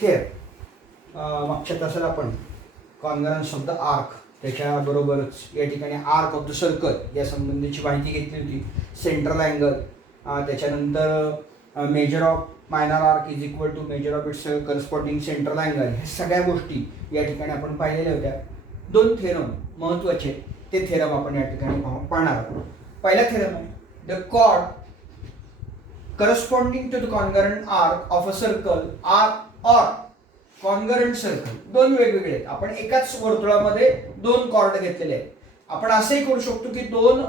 Theorem मागच्या तासाला आपण कॉन्ग्रन्स ऑफ द आर्क त्याच्याबरोबरच या ठिकाणी आर्क ऑफ द सर्कल या संबंधीची माहिती घेतली होती. सेंट्रल अँगल, त्याच्यानंतर measure of minor arc is equal to measure of its corresponding central angle, ह्या सगळ्या गोष्टी या ठिकाणी आपण पाहिलेल्या होत्या. 2 थेरम महत्त्वाचे ते थेरम आपण या ठिकाणी पाहणार आहोत. पहिला थेरम आहे the chord corresponding to the congruent arc of a circle or congruent circle. 2 वेगवेगळे आहेत. आपण एकाच वर्तुळामध्ये 2 कॉर्ड घेतलेले आहेत. आपण असंही करू शकतो की 2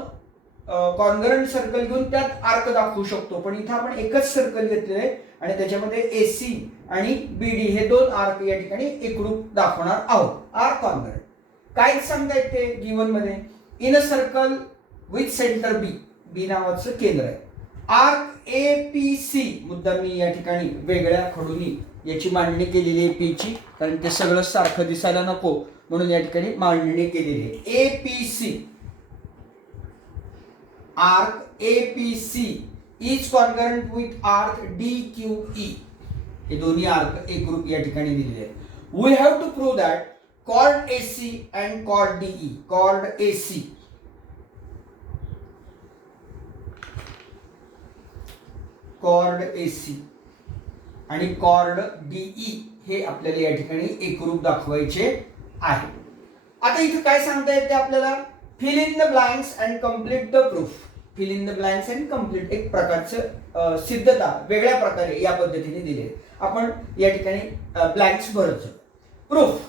कॉन्ग्रंट सर्कल घेऊन त्यात आर्क दाखवू शकतो, पण इथं आपण एकच सर्कल घेतलेले आहे आणि त्याच्यामध्ये AC आणि BD हे 2 आर्क या ठिकाणी एकरूप दाखवणार आहोत. आर्क कॉन्ग्रंट काय सांगता येते गिवन मध्ये, in a circle with centre B नावाचं केंद्र आहे. आर्क APC मुद्दा मी या ठिकाणी वेगळ्या खडूनी याची मांडणी केलेली आहे पी ची, कारण ते सगळं सारखं दिसायला नको म्हणून या ठिकाणी मांडणी केलेली आहे. APC arc APC is congruent with arc DQE. हे दोन्ही आर्क एकरूप या ठिकाणी दिलेले आहेत. We have to prove that chord AC and chord DE, chord AC chord AC आणि कॉर्ड DE हे आपल्याला या ठिकाणी एकरूप दाखवायचे आहे. आता इथे काय सांगता येते आपल्याला, fill in the blanks and complete the proof. Fill in the blanks and complete एक प्रकारचं सिद्धता वेगळ्या प्रकारे या पद्धतीने दिली आहे. आपण या ठिकाणी ब्लँक्स भरत जाऊ. Proof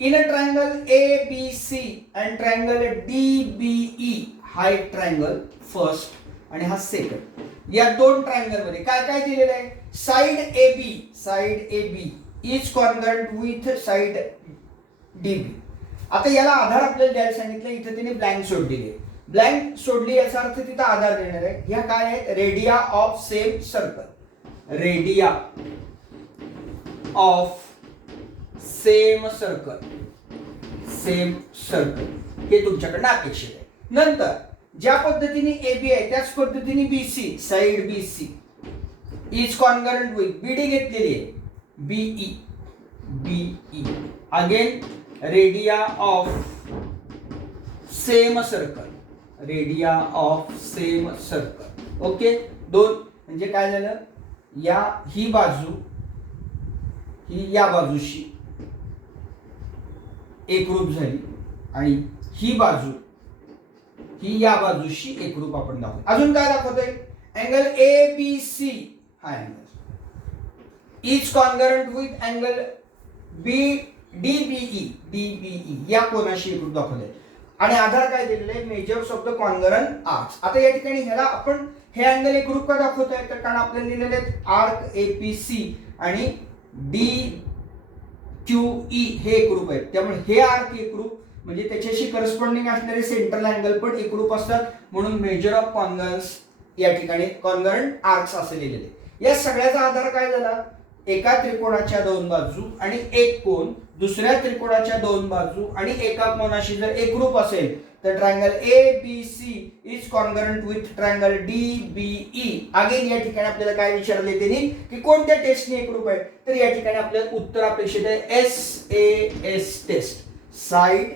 in a triangle ABC and triangle DBE, हा एक ट्रायंगल फर्स्ट आणि हा सेकंड. या 2 ट्रायंगल मध्ये काय काय दिलेलं आहे, side AB is congruent with side DB. आता याला आधार आपल्याला द्यायला सांगितलं, इथे तिने ब्लँक सोडलेली आहे. ब्लँक सोडली याचा अर्थ तिथं आधार देणार आहे. ह्या काय आहेत, radio of same circle. Radio of same circle, same circle हे तुमच्याकडनं अपेक्षित आहे. नंतर ज्या पद्धतीने AB आहे त्याच पद्धतीने BC, side BC is congruent with BD घेतलेली आहे, BE again radio of same circle, radio of same circle. Okay, 2 म्हणजे काय झालं, या ही बाजू ही या बाजूशी एकरूप झाली आणि ही बाजू ही या बाजूशी एकरूप आपण दाखवतो. अजून काय दाखवतोय, अँगल ABC हा angle is congruent with angle DBE या कोनाशी एकरूप दाखवलंय आणि आधार काय दिलेले आहे, measures of the congruent arcs. आता या ठिकाणी ह्याला आपण हे अँगल एकरूप का दाखवतोय, तर कारण आपल्याला दिलेले आहेत आर्क APC आणि DQE हे एकरूप आहेत. त्यामुळे हे आर्क एकरूप म्हणजे त्याच्याशी करस्पॉन्डिंग असणारे सेंट्रल अँगल पण एकरूप असतात, म्हणून मेजर ऑफ कॉन्ग्रन्स या ठिकाणी कॉन्ग्रंट आर्क्स असे लिहिलेले. या सगळ्याचा आधार काय झाला, एका त्रिकोणाच्या 2 बाजू आणि एक कोन दुसऱ्या त्रिकोणाच्या 2 बाजू आणि एका कोनाशी जर एकरूप असेल तर triangle ABC is congruent with triangle DBE. Again या ठिकाणी आपल्याला काय विचारले त्यांनी की कोणत्या टेस्टने एकरूप आहे, तर या ठिकाणी आपल्याला उत्तर अपेक्षित आहे SAS test, side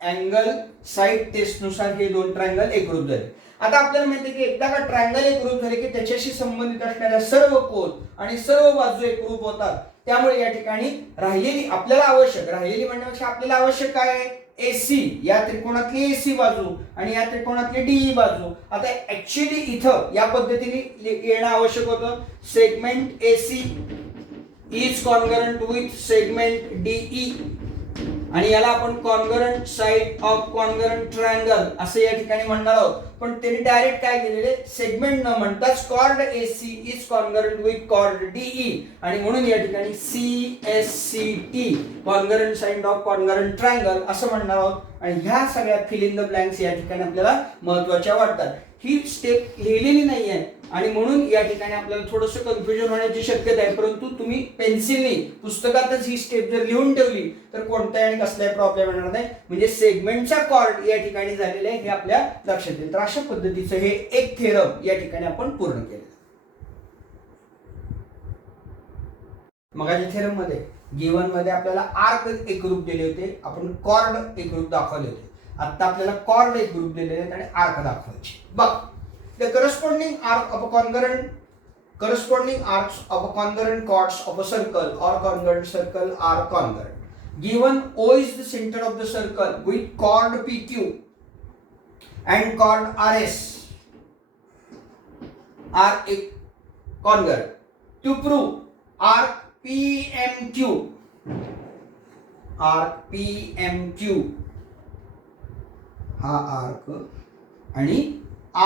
angle side test नुसार हे 2 ट्रायंगल एकरूप झाले. आता आपल्याला माहिती आहे की एकदा का ट्रायंगल एकरूप झाले की त्याच्याशी संबंधित असणाऱ्या सर्व कोन आणि सर्व बाजू एकरूप होतात. त्यामुळे या ठिकाणी राहिलेली आपल्याला आवश्यक, राहिलेली म्हणण्यापेक्षा आपल्याला आवश्यक काय आहे, AC या त्रिकोणातली AC बाजू आणि या त्रिकोणातली DE बाजू. आता ऍक्च्युअली इथं या पद्धतीने येणं आवश्यक होतं, segment AC is congruent with segment DE आणि याला आपण congruent side of congruent triangle असे या ठिकाणी म्हणणार आहोत. पण त्यांनी डायरेक्ट काय केलेले, सेगमेंट न म्हणताच chord AC is congruent with chord DE आणि म्हणून या ठिकाणी CSCT congruent side of congruent triangle असं म्हणणार आहोत. आणि ह्या सगळ्या फिल इन द ब्लँक्स या ठिकाणी आपल्याला महत्त्वाच्या वाटतात. ही स्टेप लिहिलेली नाही आहे आणि म्हणून या ठिकाणी आपल्याला थोडंसं कन्फ्युजन होण्याची शक्यता आहे, परंतु तुम्ही पेन्सिलने पुस्तकातच ही स्टेप जर लिहून ठेवली तर कोणताही आणि कसलाही प्रॉब्लेम येणार नाही. म्हणजे सेगमेंटचा कॉर्ड या ठिकाणी झालेला आहे हे आपल्या लक्षात येईल. तर अशा पद्धतीचं हे एक थेरम या ठिकाणी आपण पूर्ण केलं. मगाच्या थेरम मध्ये गिवन मध्ये आपल्याला आर्क एकरूप दिले होते, आपण कॉर्ड एकरूप दाखवले होते. आता आपल्याला कॉर्ड एकरूप दिलेले आहेत आणि आर्क दाखवायचे. बघ, the corresponding arc of a corresponding arcs of a congruent chords of a circle or congruent circle are congruent. Given O is the center of the circle with chord PQ and chord RS are congruent. To prove arc PMQ हा arc आणि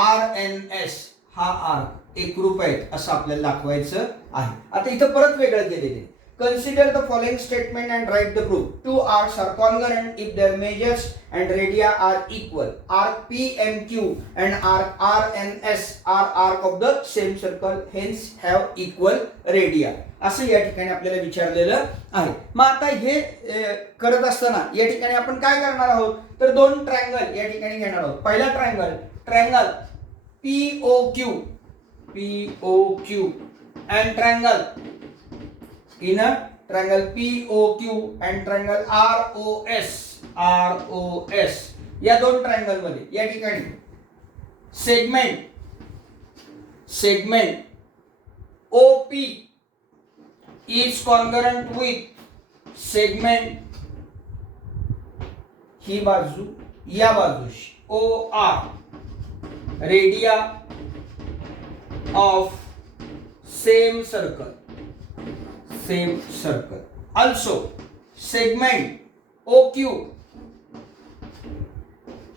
RNS हा arc एकरूप आहेत असं आपल्याला दाखवायचं आहे. आता इथं परत वेगळं केलेले. Consider the following statement and write the proof. Two arcs are congruent if their measures and radii are equal. Arc PMQ and arc RNS are arc of the same circle, hence have equal radii, असं या ठिकाणी आपल्याला विचारलेलं आहे. मग आता हे करत असताना या ठिकाणी आपण काय करणार आहोत, तर दोन ट्रायंगल या ठिकाणी घेणार आहोत. पहिला triangle POQ and triangle POQ and triangle ROS या दोन ट्रायंगल मध्ये या ठिकाणी segment OP is congruent with segment ही बाजू या बाजूशी OR radii of same circle. Also segment OQ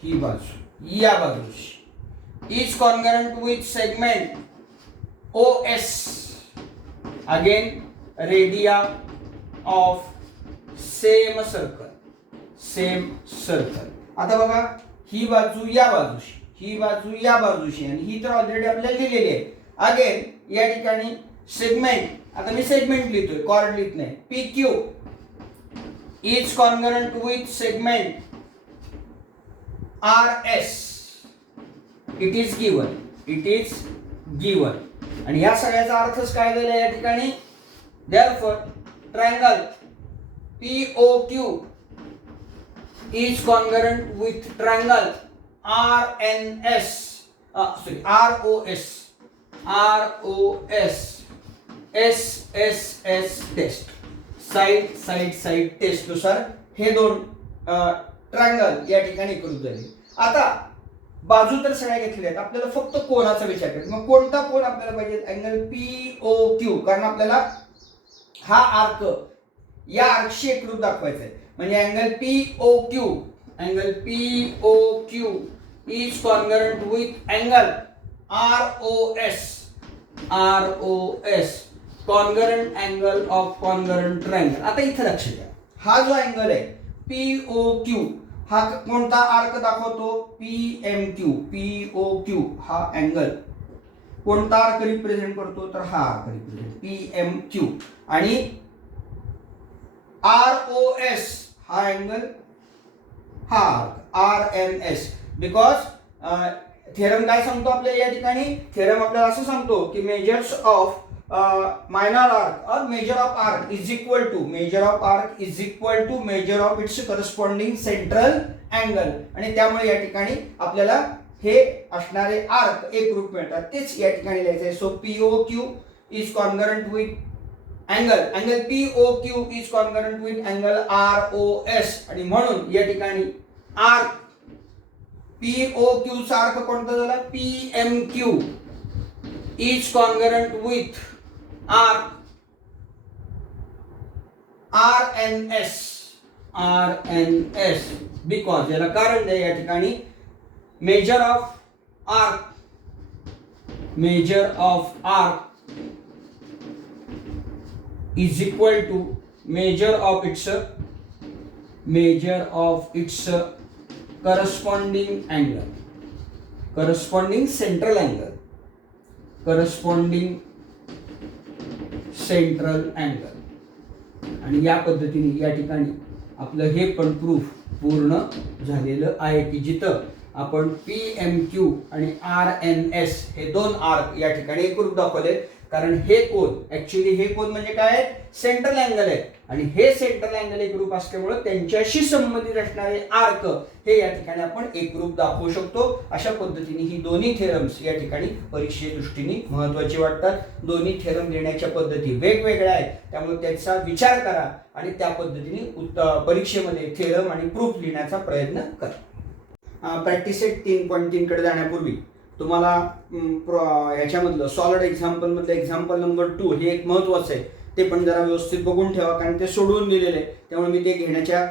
ही बाजू या बाजूशी is congruent with segment OS, again radii of same circle. आता बघा, ही बाजू या बाजूशी, ही बाजू या बाजूशी आणि ही तर ऑलरेडी आपल्याला दिलेली आहे. अगेन या ठिकाणी सेगमेंट, आता मी सेगमेंट लिहितोय, कॉर्ड लिहित नाही. PQ is congruent with segment RS. It is given. आणि या सगळ्याचा अर्थच काय झाला या ठिकाणी. Therefore triangle POQ is congruent with triangle ROS SSS test, side test नुसार हे दोन ट्रायंगल या ठिकाणी एकरूप झाले. आता बाजू तर सगळ्या घेतलेल्या आहेत, आपल्याला फक्त कोनाचा विचार करायचा. मग कोणता कोन आपल्याला पाहिजे, अँगल POQ, कारण आपल्याला हा आर्क या आर्कशी एकरूप दाखवायचा आहे. म्हणजे angle POQ is congruent with angle ROS, congruent angle of congruent triangle. आता इथे लक्ष द्या, हा जो अँगल आहे POQ हा कोणता आर्क दाखवतो, POQ हा अँगल कोणता आर्क रिप्रेझेंट करतो, तर हा आर्क रिप्रेझेंट PMQ. आणि ROS हा अँगल हा आर्क RNS. बिकॉज थेरम काय सांगतो आपल्याला या ठिकाणी, थेरम आपल्याला असं सांगतो की मेजर्स ऑफ मायनर आर्क और measure of arc is equal to measure of its corresponding central angle. आणि त्यामुळे या ठिकाणी आपल्याला हे असणारे आर्क एकरूप मिळतात, तेच या ठिकाणी लिहायचं आहे. So POQ is congruent with angle POQ is congruent with angle ROS. आणि म्हणून या ठिकाणी आर्क POQ चा आर्क कोणता झाला, PMQ is congruent with arc RNS. Because याला कारण द्या या ठिकाणी measure of arc is equal to measure of its corresponding central angle. आणि या पद्धतीने या ठिकाणी आपलं हे पण प्रूफ पूर्ण झालेलं आहे की जिथं आपण PMQ आणि RNS हे दोन आर्क या ठिकाणी एकरूप दाखवलेत. कारण हे कोन ऍक्च्युली हे कोन म्हणजे काय सेंट्रल अँगल आहे आणि हे सेंट्रल अँगल एकरूप असल्यामुळे त्यांच्याशी संबंधित असणारे आर्क हे या ठिकाणी आपण एकरूप दाखवू शकतो. अशा पद्धतीने ही दोन्ही थेरम्स या ठिकाणी परीक्षेच्या दृष्टीने महत्त्वाची वाटतात. दोन्ही थेरम देण्याच्या पद्धती वेगवेगळ्या आहेत, त्यामुळे त्याचा विचार करा आणि त्या पद्धतीने परीक्षेमध्ये थेरम आणि प्रूफ लिहिण्याचा प्रयत्न करा. प्रॅक्टिस सेट 3.3 कडे जाण्यापूर्वी तुम्हाला याच्यामधलं सॉलिड एक्झाम्पल मधलं एक्झाम्पल नंबर 2 हे एक महत्त्वाचं आहे, ते पण जरा व्यवस्थित बघून ठेवा कारण ते सोडवून दिलेलं आहे. त्यामुळे मी ते घेण्याच्या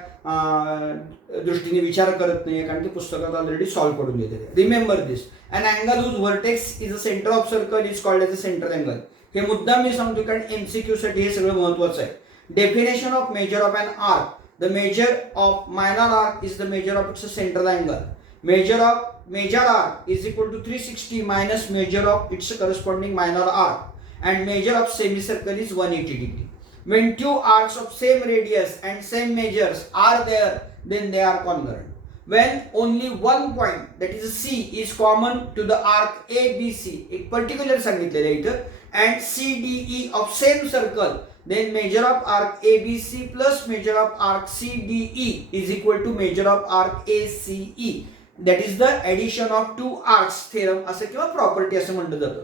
दृष्टीने विचार करत नाही कारण ते पुस्तकात ऑलरेडी सॉल्व्ह करून दिलेलं आहे. Remember this, an angle whose vertex is a centre of circle is called as a centre angle. हे मुद्दाम मी सांगतो कारण MCQ साठी हे सगळं महत्त्वाचं आहे. Definition of measure of an arc, the measure of minor arc is the measure of its central angle. Measure of major arc is equal to 360 minus measure of its corresponding minor arc, and measure of semicircle is 180 degree. When two arcs of same radius and same measures are there, then they are congruent. When only one point, that is C, is common to the arc ABC, एक particular सांगितलेलं आहे इथं, and CDE of same circle, then measure of arc ABC plus measure of arc CDE is equal to measure of arc ACE. That is the addition of two arcs theorem असं किंवा property असं म्हटलं जातं.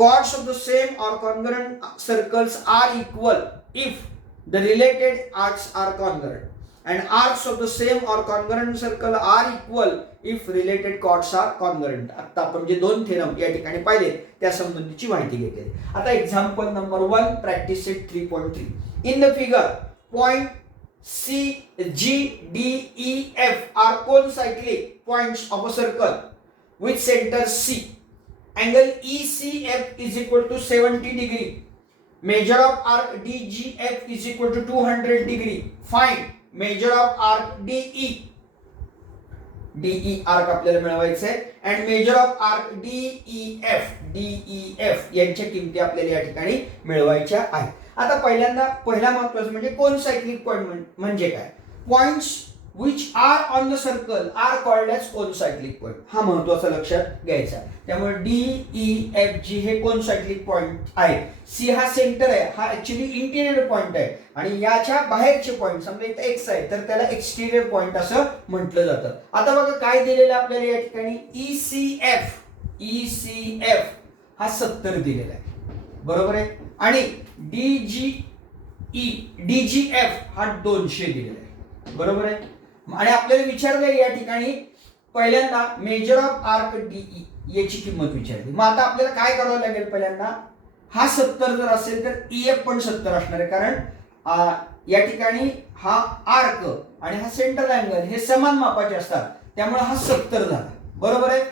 Chords of the same or congruent circles are equal if the related arcs are congruent, and arcs of the same or congruent circle are equal if related chords are congruent. आता आपण जे दोन theorem या ठिकाणी पाहिले त्या संबंधीची माहिती घेतली. आता example number 1 practice set 3.3. In the figure point C, G, D, E, F are concyclic points of a circle with center C. Angle ECF is equal to 70 degree. Measure of arc DGF is equal to 200 degree. Find measure of arc DE. DE arc आपल्याला मिळवायचं आहे and measure of arc DEF यांच्या किमती आपल्याला या ठिकाणी मिळवायच्या आहेत. आता पहिला महत्त्वाचं म्हणजे कोनसायक्लिक पॉइंट म्हणजे काय. Points which are on the circle are called as concyclic point. हा महत्त्वाचा लक्षात घ्यायचा. त्यामुळे DEFG हे कोनसायक्लिक पॉइंट आहे. सी हा सेंटर आहे, हा ऍक्च्युली इंटिरियर पॉइंट आहे आणि याच्या बाहेरचे पॉइंट समजा इथे एक्स आहे तर त्याला एक्सटिरियर पॉइंट असं म्हटलं जातं. आता बघा काय दिलेलं आपल्याला या ठिकाणी ECF हा 70 दिलेला आहे, बरोबर आहे, आणि DGF हा 200 दिलेला आहे, बरोबर आहे. आणि आपल्याला विचारलंय या ठिकाणी पहिल्यांदा मेजर ऑफ आर्क DE याची किंमत विचारली. मग आता आपल्याला काय करावं लागेल, पहिल्यांदा हा 70 जर असेल तर EF पण 70 असणार आहे कारण या ठिकाणी हा आर्क आणि हा सेंट्रल अँगल हे समान मापाचे असतात, त्यामुळे हा 70 झाला, बरोबर आहे.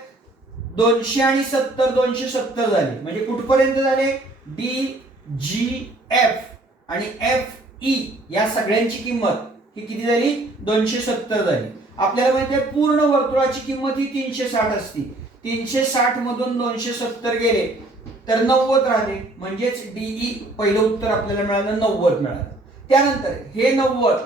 200 आणि 70 270 झाले म्हणजे कुठपर्यंत झाले, DGF आणि FE या सगळ्यांची किंमत ही किती झाली, 270 झाली. आपल्याला माहिती आहे पूर्ण वर्तुळाची किंमत ही 360 असते. 360 मधून 270 गेले तर 90 राहिले, म्हणजेच DE पहिलं उत्तर आपल्याला मिळालं 90 मिळालं. त्यानंतर हे 90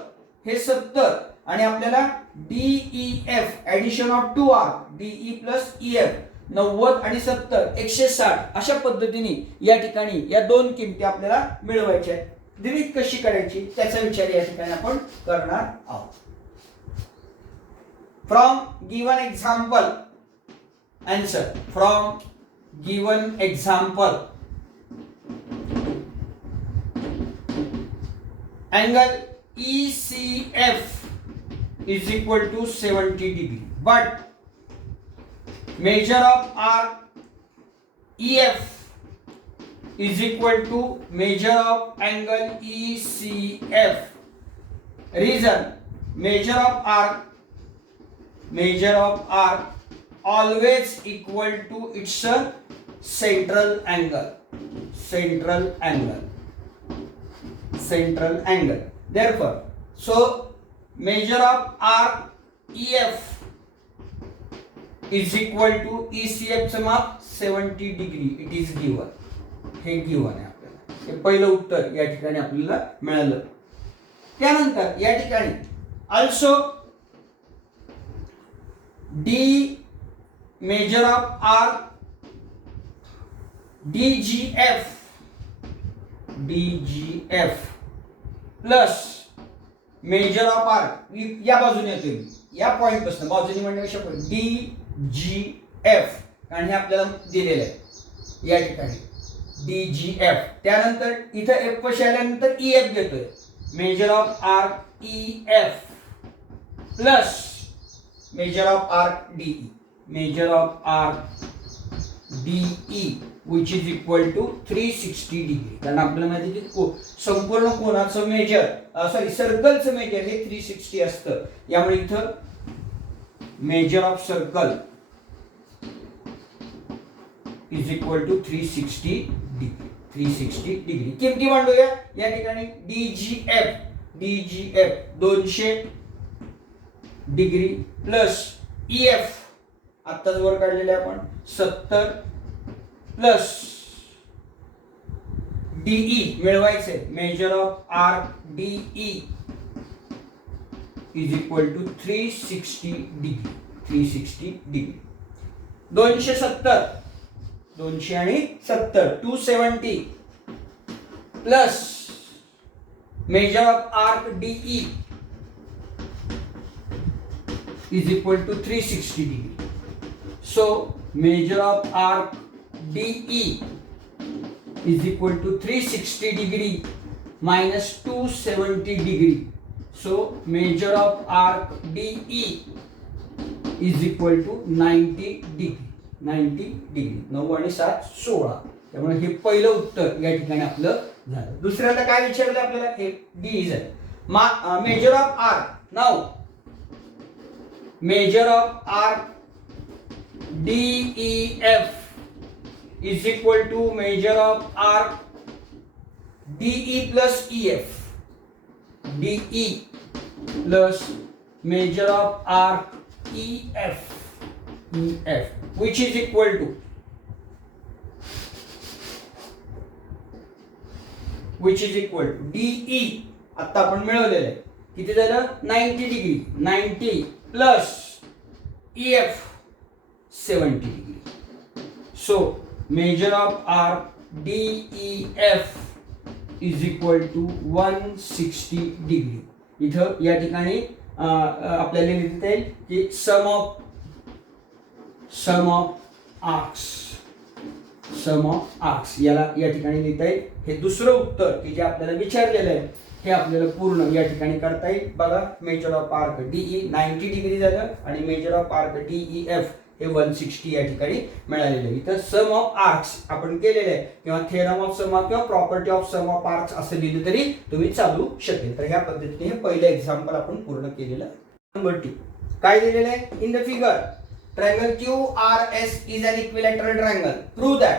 हे 70 आणि आपल्याला DEF addition of 2 arc DE plus EF 90 आणि 70 160 अशा पद्धतीने या ठिकाणी या दोन किमती आपल्याला मिळवायच्या आहेत. डिव्हिड कशी करायची त्याचा विचार या ठिकाणी आपण करणार आहोत. From given example answer. From given example angle ECF is equal to 70 degree, but measure of arc EF is equal to measure of angle ECF. Reason, measure of arc always equal to its central angle. Therefore, so measure of arc EF is equal to ECF चं माप 70 degree. It is given. हे given आहे आपल्याला. हे पहिलं उत्तर या ठिकाणी आपल्याला मिळालं. त्यानंतर या ठिकाणी also DEF major of arc DGF plus measure of arc या बाजूने येतोय, या पॉइंट पासून बाजूने म्हणण्यापेक्षा DGF, आणि हे आपल्याला दिलेलं आहे या ठिकाणी DGF. त्यानंतर इथं F पाशी आल्यानंतर EF घेतोय, major of arc EF plus measure of arc DE, major of arc DE which is equal to 360 degree. कारण आपल्याला माहिती आहे की संपूर्ण कोनाचं मेजर सर्कलचं मेजर हे 360 असतं. यामुळे इथं measure of circle is equal to 360 degree. 360 degree किमती मांडूया या ठिकाणी. DGF 200 डिग्री प्लस EF आत्ताच वर काढलेले आपण 70 प्लस DE मिळवायचे, measure of arc DE is equal to 360 degree. 360 degree 270 200 आणि 70 270 plus measure of arc DE is equal to 360 degree. So measure of arc DE is equal to 360 degree minus 270 degree. So measure of arc DE is equal to 90 degree. 90 degree. 9 आणि 7 16. त्यामुळे हे पहिलं उत्तर या ठिकाणी आपलं झालं. दुसऱ्याला काय विचारलं आपल्याला? हे DE झालं. Major of arc. Now major of arc DEF is equal to measure of arc DE plus EF. DE plus measure of arc EF. Which is equal to DE आता आपण मिळवलेलं आहे. किती झालं? 90 degree. 90 plus EF 70 degree. So measure of arc DEF is equal to 160 degree. इथं या ठिकाणी आपल्याला लिहिता येईल की सम ऑफ आर्क्स याला या ठिकाणी लिहिता येईल. हे दुसरं उत्तर की जे आपल्याला विचारलेलं आहे हे आपल्याला पूर्ण या ठिकाणी करता येईल. बघा, major of arc DE 90 degree झालं आणि मेजर ऑफ आर्क DEF हे 160 या ठिकाणी मिळालेले आहे. इथं सम ऑफ आर्क्स आपण केलेले आहे किंवा थेरम ऑफ सम ऑफ किंवा property of sum of arcs असं लिहिलं तरी तुम्ही चालू शकेल. तर ह्या पद्धतीने हे पहिलं एक्झाम्पल आपण पूर्ण केलेलं आहे. नंबर 2 काय दिलेलं आहे? In the figure triangle QRS is an equilateral triangle. Prove that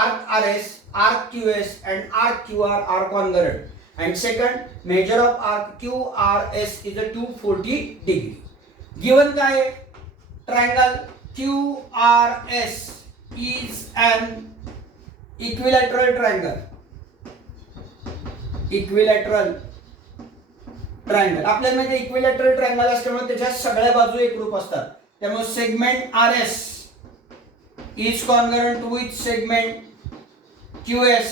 arc RS, arc QS and arc QR are congruent. And second, measure of arc QRS is a 240 degree. Given काय आहे? Triangle QRS is an equilateral triangle. Equilateral triangle. आपल्याला म्हणजे equilateral triangle असल्यामुळे त्याच्या सगळ्या बाजू एकरूप असतात. त्यामुळे segment RS is congruent with segment QS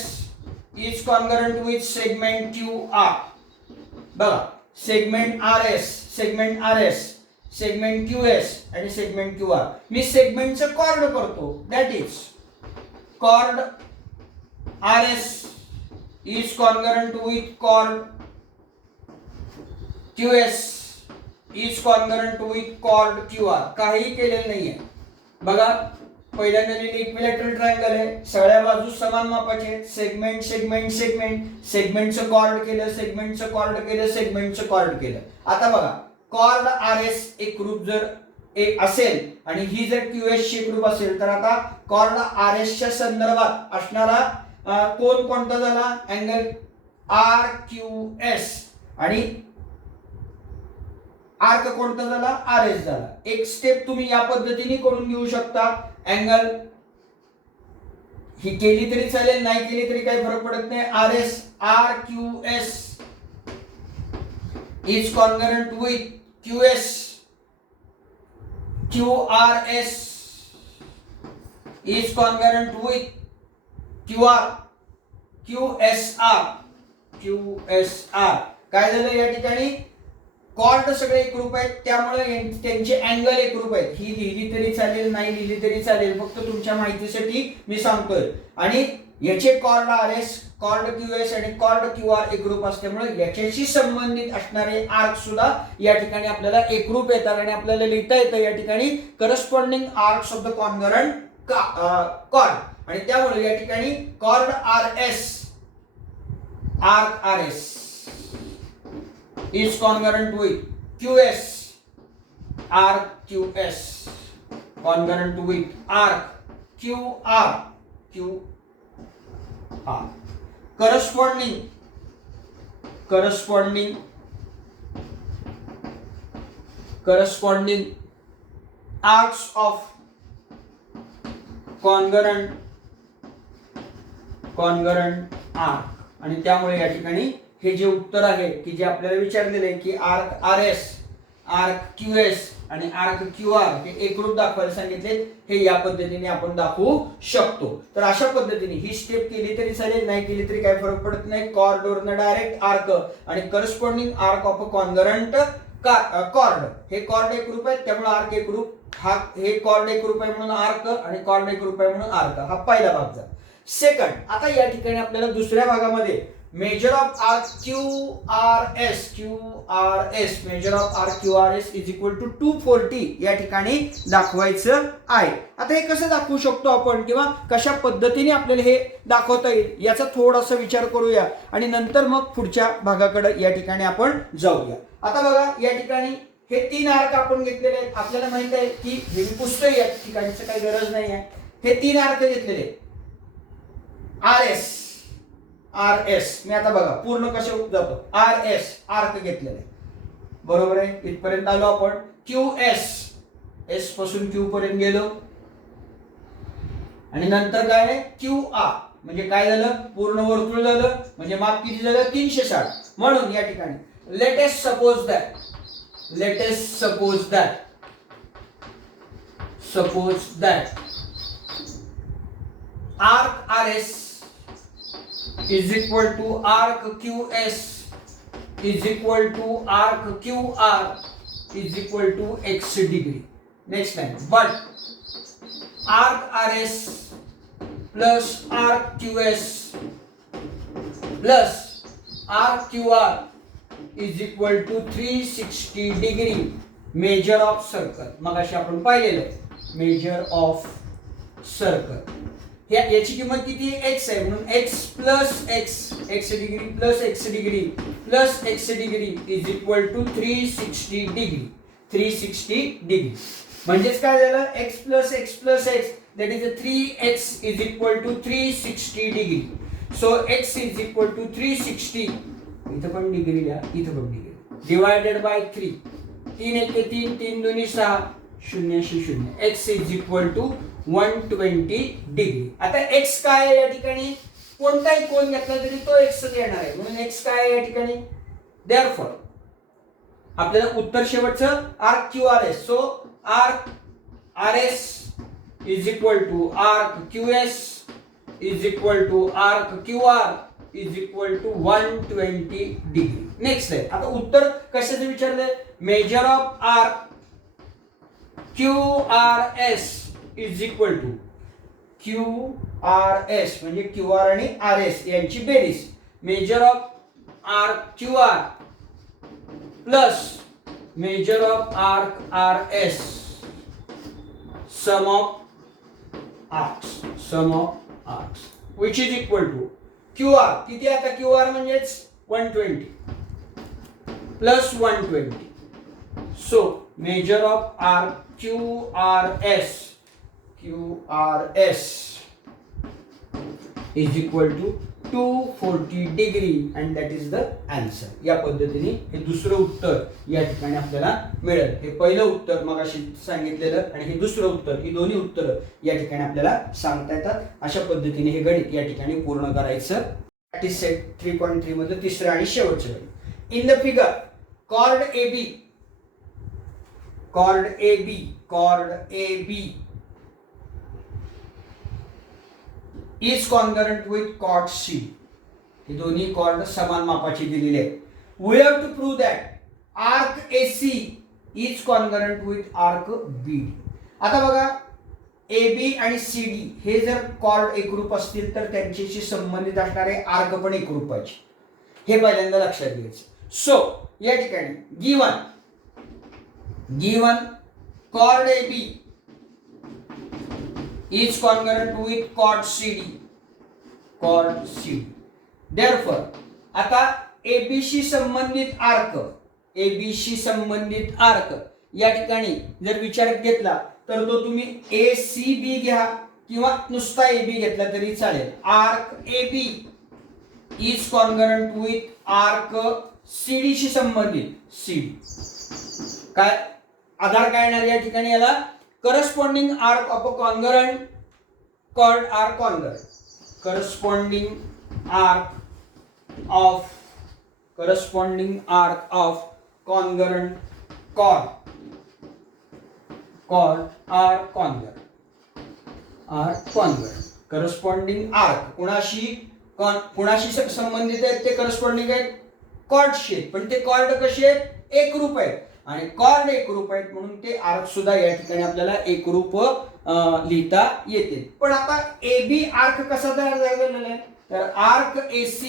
is congruent with segment QR. बघा, सेगमेंट RS, सेगमेंट QS आणि सेगमेंट QR. मी सेगमेंटचं कॉर्ड करतो. That is chord RS is congruent with chord QS is congruent with chord QR. काही केलेलं नाहीये. बघा, पहिल्यांदा इक्विलॅटरल ट्रायंगल आहे, सगळ्या बाजू समान मापाचे आहेत. सेगमेंटचं कॉर्ड केलं, सेगमेंटचं कॉर्ड केलं. आता बघा, कॉर्ड RS एकरूप जर एक असेल आणि ही जर QS ची एकरूप असेल तर आता कॉर्ड RS च्या संदर्भात असणारा कोण कोणता झाला? अँगल RQS आणि आर्क कोणता झाला? RS झाला. एक स्टेप तुम्ही या पद्धतीने करून घेऊ शकता. अँगल ही केली तरी चालेल, नाही केली तरी काही फरक पडत नाही. RQS is congruent with QS. QRS is congruent with QR QSR QSR. काय झालं या ठिकाणी कॉर्ड सगळे एकरूप आहेत त्यामुळे त्यांचे अँगल एकरूप आहेत. ही लिहिली तरी चालेल नाही लिहिली तरी चालेल फक्त तुमच्या माहितीसाठी मी सांगतोय. आणि याचे कॉर्ड RS कॉर्ड QS आणि कॉर्ड QR एकरूप असल्यामुळे याच्याशी संबंधित असणारे आर्क सुद्धा या ठिकाणी आपल्याला एकरूप येतात आणि आपल्याला लिहिता येतं या ठिकाणी corresponding arcs of the congruent chord. आणि त्यामुळे या ठिकाणी chord RS arc RS is congruent with QS arc QS congruent with arc QR QR corresponding arcs of congruent arc. आणि त्यामुळे या ठिकाणी हे जे उत्तर आहे की जे आपल्याला विचारलेले आहे की आर्क RS आर्क QS आणि आर्क QR हे एकरूप दाखवायला सांगितले. हे या पद्धतीने आपण दाखवू शकतो. तर अशा पद्धतीने ही स्टेप केली तरी चालेल नाही केली तरी काही फरक पडत नाही. कॉर्ड वरनं डायरेक्ट आर्क आणि corresponding arc of a congruent chord. हे कॉर्ड एकरूप आहे त्यामुळे आर्क एकरूप. हा हे कॉर्ड एकरूप आहे म्हणून आर्क आणि कॉर्ड एकरूप आहे म्हणून आर्क. हा पहिला भाग झाला. सेकंड, आता या ठिकाणी आपल्याला दुसऱ्या भागामध्ये measure of arc QRS measure of arc QRS is equal to 240 या ठिकाणी दाखवायचं आहे. आता हे कसं दाखवू शकतो आपण किंवा कशा पद्धतीने आपल्याला हे दाखवता येईल याचा थोडासा विचार करूया आणि नंतर मग पुढच्या भागाकडे या ठिकाणी आपण जाऊया. आता बघा या ठिकाणी हे 3 आर्क आपण घेतलेले आहेत. आपल्याला माहित आहे की हे पुस्तक या ठिकाणचं काही गरज नाही आहे. हे 3 आर्क घेतलेले RS मी आता बघा पूर्ण कसे जातो. RS आर्क घेतलेले बरोबर आहे. इथपर्यंत आलो आपण. QS S पासून Q पर्यंत गेलो आणि नंतर काय आहे QR म्हणजे काय झालं पूर्ण वर्तुळ झालं म्हणजे माप किती झालं 360. म्हणून या ठिकाणी let us suppose that arc RS is equal to arc QS is equal to arc QR is equal to x degree. Next time, but arc RS plus arc QS plus arc QR is equal to 360 degree. Measure of circle. मगाशी आपण पाहिलेलं measure of circle. याची किंमत किती x आहे म्हणून x plus x degree plus x degree plus x degree is equal to 360 degree. म्हणजेच काय झालं x plus x that is 3x is equal to 360 degree. So x is equal to 360 इथं पण डिग्री या इथं पण degree divided by 3. 3 1 3 3 2 6 0 0 x is equal to 120 degree. आता x काय आहे या ठिकाणी कोणताही कोन घेतला तरी तो x येणार आहे म्हणून x काय आहे या ठिकाणी. देअरफॉर आपल्याला उत्तर शेवटचं arc QRS. So arc RS is equal to arc QS is equal to arc QR is equal to 120 degree. Next आहे आता उत्तर कशाचं विचारलंय. Measure of arc QRS is equal to QRS म्हणजे QR आणि RS यांची बेरीज. Measure of arc QR plus measure of arc RS sum of arcs which is equal to QR किती आता QR म्हणजेच 120 plus 120. So measure of arc QRS is equal to 240 degree and that is the answer. या पद्धतीने हे दुसरं उत्तर या ठिकाणी आपल्याला मिळेल. हे पहिलं उत्तर मगाशी सांगितलेलं आणि हे दुसरं उत्तर ही दोन्ही उत्तर या ठिकाणी आपल्याला सांगता येतात. अशा पद्धतीने हे गणित या ठिकाणी पूर्ण करायचं. प्रॅक्टिस सेट 3.3 मध्ये तिसरं आणि शेवटचं गणित. In the figure chord AB is congruent with chord C. हे दोन्ही कॉर्ड समान मापाचे दिलेले आहेत. We have to prove that arc AC is congruent with arc BD. आता बघा AB आणि CD हे जर कॉर्ड एकरूप असतील तर त्यांच्याशी संबंधित असणारे आर्क पण एकरूप पाहिजे. हे पहिल्यांदा लक्षात घ्यायचं. सो या ठिकाणी given chord AB is congruent with chord CD. Therefore, आता AB शी संबंधित आर्क या ठिकाणी जर विचारात घेतला तर तो तुम्ही ACB घ्या किंवा नुसता AB घेतला तरी चालेल. Arc AB is congruent with arc CD शी संबंधित CD. काय आधार काय येणार या ठिकाणी याला? corresponding arc of a congruent chord are congruent. Corresponding arc of congruent chord are congruent. Corresponding arc कुणाशी संबंधित आहेत ते corresponding आहेत कॉर्डशी, पण ते कॉर्ड कसे आहेत? एकरूप आहेत. आणि कॉर्ड एकरूप आहेत म्हणून ते आर्क सुद्धा या ठिकाणी आपल्याला एकरूप लिहिता येते. पण आता AB आर्क कसा तयार झालेला आहे? तर arc AC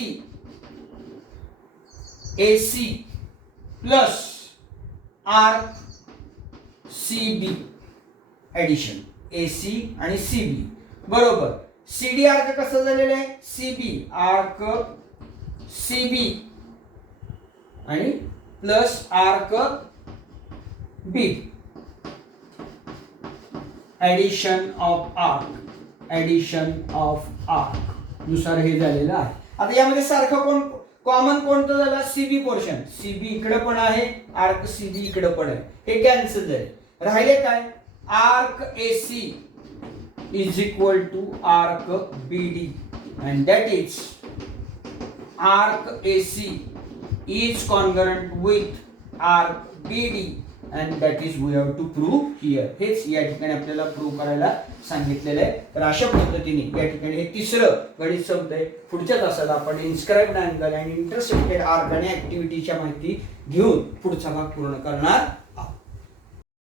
plus arc CB addition AC आणि CB बरोबर. CD आर्क कसा झालेला आहे? CB आर्क CB आणि plus arc B addition of arc नुसार हे झालेलं आहे. आता यामध्ये सारखं कॉमन कोणतं झालं? CB portion. CB इकडे पण आहे, आर्क CB इकडे पण आहे, हे कॅन्सल झाले. राहिले काय? Arc AC is equal to arc BD and that is arc AC is congruent with arc BD and that is we have to prove here. हेच या ठिकाणी आपल्याला प्रूव्ह करायला सांगितलेलं आहे. तर अशा पद्धतीने या ठिकाणी हे तिसरं गणित संपलंय. पुढच्या तासाला आपण इन्स्क्राइब्ड अँगल आणि इंटरसेप्टेड आर्क आणि ऍक्टिव्हिटीच्या माहिती घेऊन पुढचा भाग पूर्ण करणार